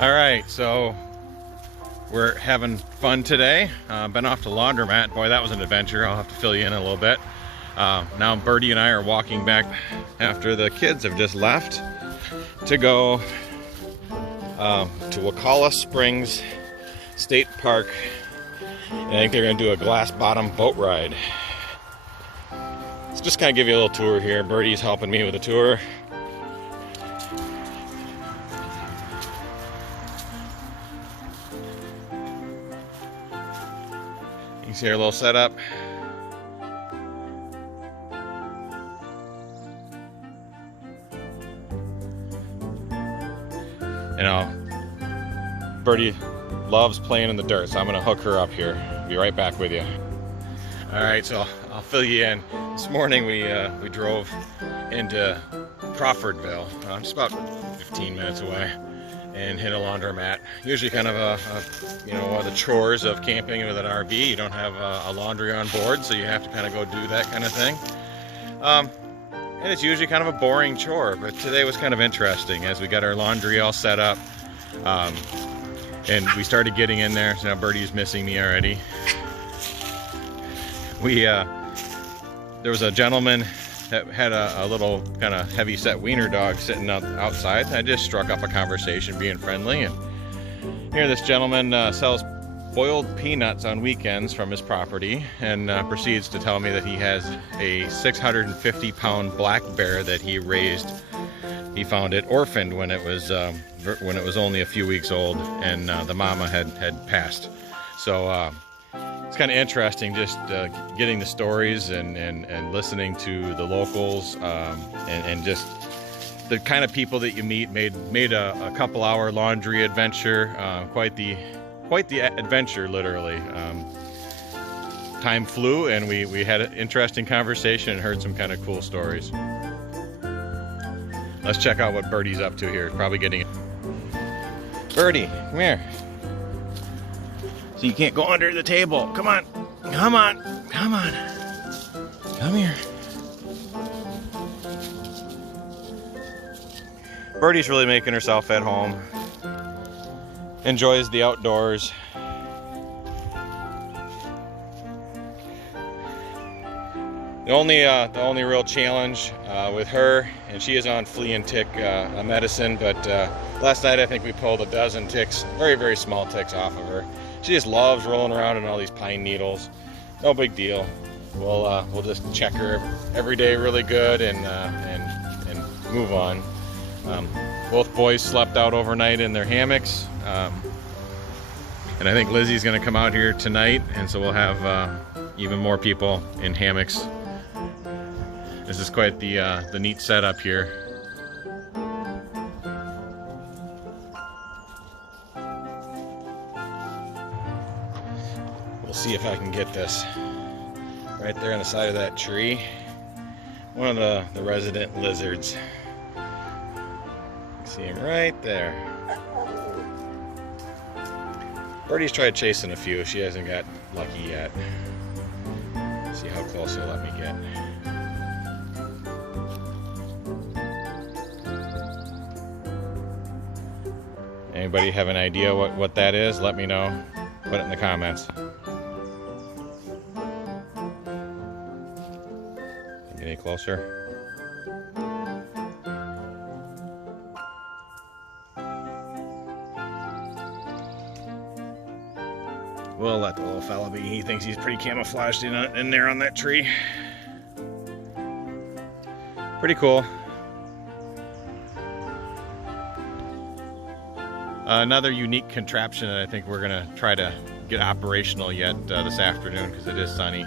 All right, so we're having fun today. Been off to laundromat. Boy, that was an adventure. I'll have to fill you in a little bit. Now Birdie and I are walking back after the kids have just left to go to Wokala Springs State Park. And I think they're gonna do a glass bottom boat ride. So just kind of give you a little tour here. Birdie's helping me with a tour. You can see our little setup. You know, Birdie loves playing in the dirt, so I'm gonna hook her up here. Be right back with you. All right, so I'll fill you in. This morning we drove into Crawfordville, just about 15 minutes away, and hit a laundromat. Usually kind of one of the chores of camping with an RV. You don't have a laundry on board, so you have to kind of go do that kind of thing. And it's usually kind of a boring chore, but today was kind of interesting as we got our laundry all set up. And we started getting in there, so now Birdie's missing me already. There was a gentleman that had a little kind of heavy-set wiener dog sitting outside. I just struck up a conversation, being friendly, and here this gentleman sells boiled peanuts on weekends from his property, and proceeds to tell me that he has a 650-pound black bear that he raised. He found it orphaned when it was only a few weeks old, and the mama had passed. So it's kind of interesting just getting the stories and listening to the locals, and just the kind of people that you meet. Made a couple-hour laundry adventure, quite the adventure, literally. Time flew, and we had an interesting conversation and heard some kind of cool stories. Let's check out what Birdie's up to here. Probably getting... Birdie, come here. So you can't go under the table. Come on. Come on. Come on. Come here. Birdie's really making herself at home. Enjoys the outdoors. The only real challenge with her, and she is on flea and tick medicine, but last night I think we pulled a dozen ticks, very, very small ticks off of her. She just loves rolling around in all these pine needles. No big deal. We'll just check her every day really good and move on. Both boys slept out overnight in their hammocks. And I think Lizzie's gonna come out here tonight, and so we'll have even more people in hammocks. This is quite the neat setup here. We'll see if I can get this right there on the side of that tree. One of the resident lizards. See him right there. Birdie's tried chasing a few. She hasn't got lucky yet. See how close he'll let me get. Anybody have an idea what that is? Let me know. Put it in the comments. Get any closer? We'll let the little fella be. He thinks he's pretty camouflaged in there on that tree. Pretty cool. Another unique contraption that I think we're gonna try to get operational yet this afternoon, because it is sunny.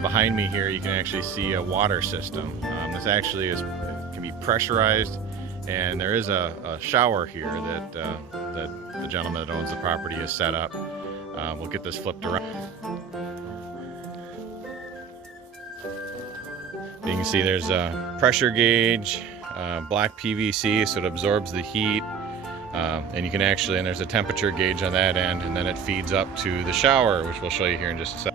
Behind me here you can actually see a water system. This actually can be pressurized, and there is a shower here that the gentleman that owns the property has set up. We'll get this flipped around. You can see there's a pressure gauge, black PVC, so it absorbs the heat. And you can actually, and there's a temperature gauge on that end, and then it feeds up to the shower, which we'll show you here in just a sec.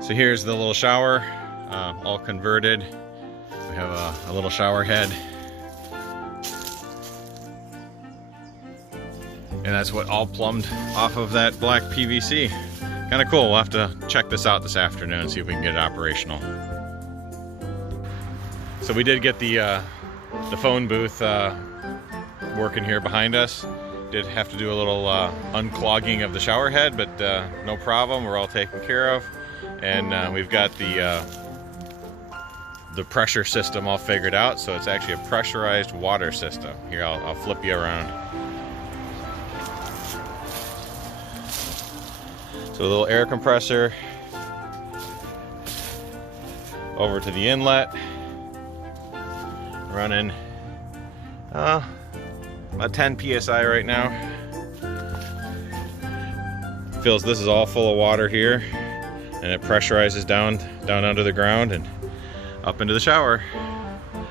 So here's the little shower, all converted. We have a little shower head. And that's what all plumbed off of that black PVC. Kind of cool. We'll have to check this out this afternoon and see if we can get it operational. So we did get the phone booth working here behind us. Did have to do a little unclogging of the shower head, but no problem. We're all taken care of. And we've got the pressure system all figured out. So it's actually a pressurized water system. Here, I'll flip you around. So a little air compressor over to the inlet, running about 10 psi right now. This is all full of water here, and it pressurizes down under the ground and up into the shower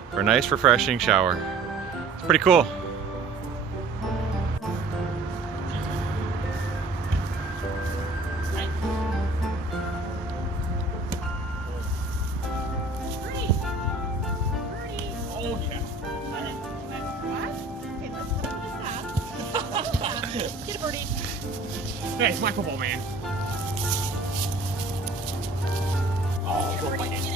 for a nice refreshing shower. It's pretty cool. Get a birdie. Hey, it's my football man. Oh, go fight it.